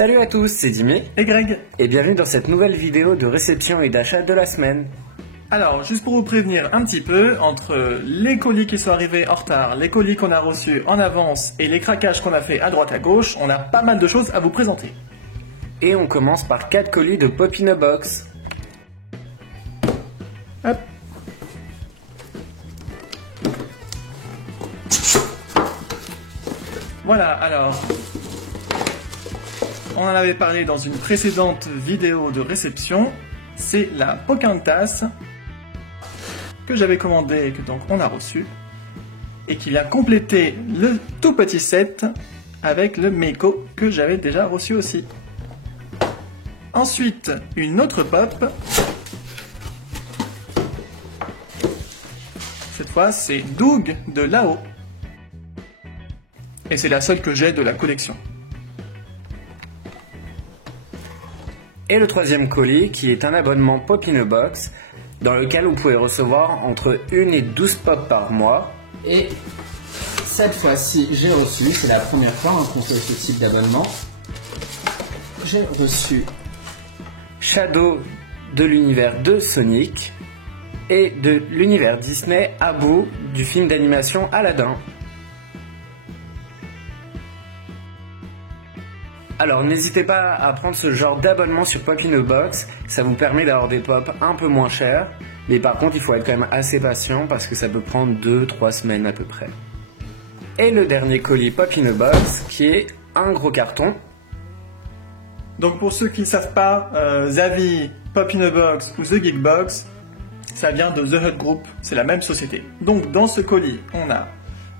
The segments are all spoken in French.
Salut à tous, c'est Dimé et Greg, et bienvenue dans cette nouvelle vidéo de réception et d'achat de la semaine. Alors, juste pour vous prévenir un petit peu, entre les colis qui sont arrivés en retard, les colis qu'on a reçus en avance et les craquages qu'on a fait à droite à gauche, on a pas mal de choses à vous présenter. Et on commence par 4 colis de Pop in a Box. Hop. Voilà, alors, on en avait parlé dans une précédente vidéo de réception, c'est la Pocahontas que j'avais commandé et que donc on a reçu, et qui vient compléter le tout petit set avec le Meiko que j'avais déjà reçu aussi. Ensuite, une autre pop. Cette fois, c'est Doug de Lao. Et c'est la seule que j'ai de la collection. Et le troisième colis qui est un abonnement Pop in a Box dans lequel vous pouvez recevoir entre 1 et 12 pop par mois. Et cette fois-ci, j'ai reçu, c'est la première fois qu'on fait ce type d'abonnement, j'ai reçu Shadow de l'univers de Sonic et de l'univers Disney Abu du film d'animation Aladdin. Alors n'hésitez pas à prendre ce genre d'abonnement sur Pop in a Box, ça vous permet d'avoir des pops un peu moins chers, mais par contre il faut être quand même assez patient parce que ça peut prendre 2-3 semaines à peu près. Et le dernier colis Pop in a Box qui est un gros carton. Donc pour ceux qui ne savent pas, Zavi, Pop in a Box ou The Geek Box, ça vient de The Hut Group, c'est la même société. Donc dans ce colis, on a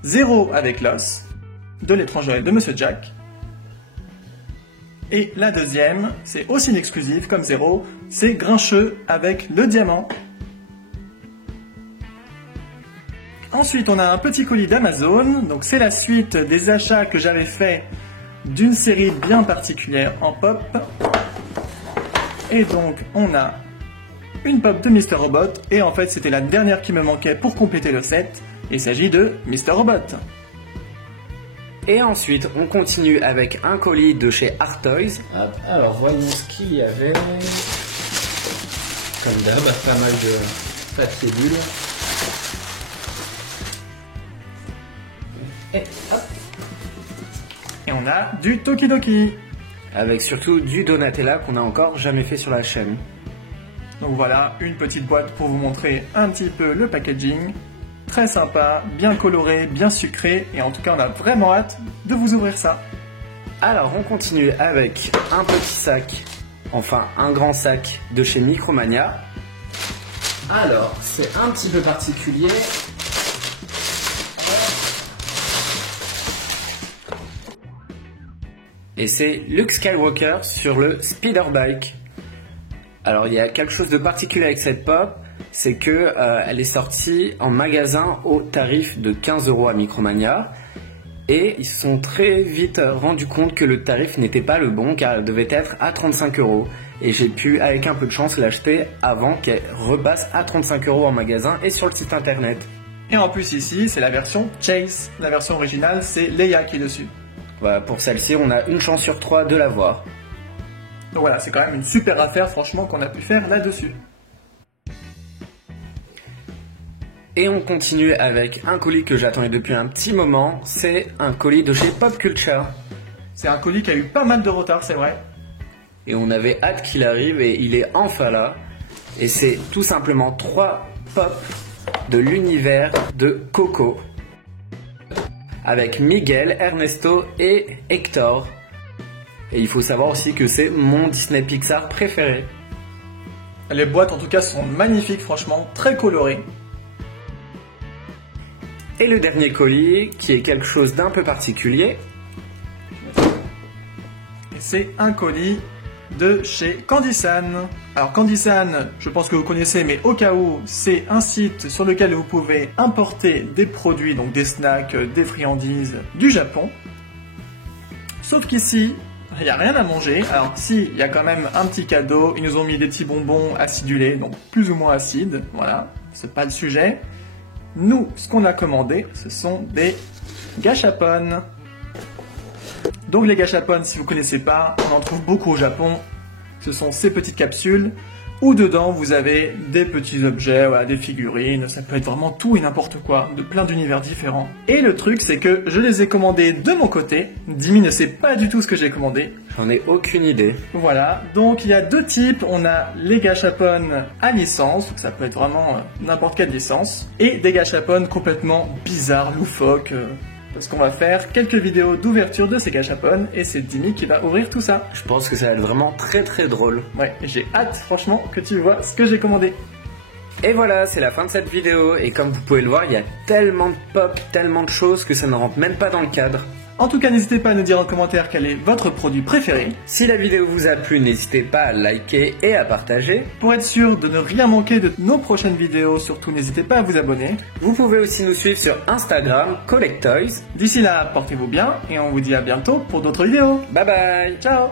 Zéro avec l'os, de l'étranger de Monsieur Jack. Et la deuxième, c'est aussi une exclusive comme Zéro, c'est Grincheux avec le diamant. Ensuite, on a un petit colis d'Amazon, donc c'est la suite des achats que j'avais fait d'une série bien particulière en pop. Et donc, on a une pop de Mr. Robot, et en fait, c'était la dernière qui me manquait pour compléter le set. Il s'agit de Mr. Robot. Et ensuite, on continue avec un colis de chez Art Toys. Alors, voyons ce qu'il y avait. Comme d'hab, pas mal de papier bulle. Et hop. Et on a du Tokidoki. Avec surtout du Donatella qu'on n'a encore jamais fait sur la chaîne. Donc voilà, une petite boîte pour vous montrer un petit peu le packaging. Très sympa, bien coloré, bien sucré, et en tout cas on a vraiment hâte de vous ouvrir ça. Alors on continue avec un petit sac, enfin un grand sac de chez Micromania. Alors, c'est un petit peu particulier. Et c'est Luke Skywalker sur le Speeder Bike. Alors il y a quelque chose de particulier avec cette pop, c'est que elle est sortie en magasin au tarif de 15 € à Micromania. Et ils se sont très vite rendus compte que le tarif n'était pas le bon car elle devait être à 35 €. Et j'ai pu, avec un peu de chance, l'acheter avant qu'elle repasse à 35 € en magasin et sur le site internet. Et en plus ici, c'est la version Chase. La version originale, c'est Leia qui est dessus. Voilà, pour celle-ci, on a une chance sur 3 de l'avoir. Donc voilà, c'est quand même une super affaire, franchement, qu'on a pu faire là-dessus. Et on continue avec un colis que j'attendais depuis un petit moment, c'est un colis de chez Pop Culture. C'est un colis qui a eu pas mal de retard, c'est vrai. Et on avait hâte qu'il arrive et il est enfin là. Et c'est tout simplement 3 pop de l'univers de Coco. Avec Miguel, Ernesto et Hector. Et il faut savoir aussi que c'est mon Disney Pixar préféré. Les boîtes en tout cas sont magnifiques, franchement, très colorées. Et le dernier colis, qui est quelque chose d'un peu particulier. C'est un colis de chez Candysan. Alors Candysan, je pense que vous connaissez, mais au cas où, c'est un site sur lequel vous pouvez importer des produits, donc des snacks, des friandises du Japon. Sauf qu'ici, il n'y a rien à manger. Alors si, il y a quand même un petit cadeau. Ils nous ont mis des petits bonbons acidulés, donc plus ou moins acides. Voilà, c'est pas le sujet. Nous, ce qu'on a commandé, ce sont des gâchapones. Donc les gachapon, si vous connaissez pas, on en trouve beaucoup au Japon. Ce sont ces petites capsules où dedans vous avez des petits objets, voilà, des figurines, ça peut être vraiment tout et n'importe quoi, de plein d'univers différents. Et le truc c'est que je les ai commandés de mon côté, Dimi ne sait pas du tout ce que j'ai commandé. J'en ai aucune idée. Voilà, donc il y a deux types, on a les gachapon à licence, donc ça peut être vraiment n'importe quelle licence, et des gachapon complètement bizarres, loufoques, parce qu'on va faire quelques vidéos d'ouverture de ces gachapon et c'est Dimi qui va ouvrir tout ça. Je pense que ça va être vraiment très très drôle. Ouais, j'ai hâte franchement que tu vois ce que j'ai commandé. Et voilà, c'est la fin de cette vidéo et comme vous pouvez le voir, il y a tellement de pop, tellement de choses que ça ne rentre même pas dans le cadre. En tout cas, n'hésitez pas à nous dire en commentaire quel est votre produit préféré. Si la vidéo vous a plu, n'hésitez pas à liker et à partager. Pour être sûr de ne rien manquer de nos prochaines vidéos, surtout n'hésitez pas à vous abonner. Vous pouvez aussi nous suivre sur Instagram, Collectoys. D'ici là, portez-vous bien et on vous dit à bientôt pour d'autres vidéos. Bye bye. Ciao.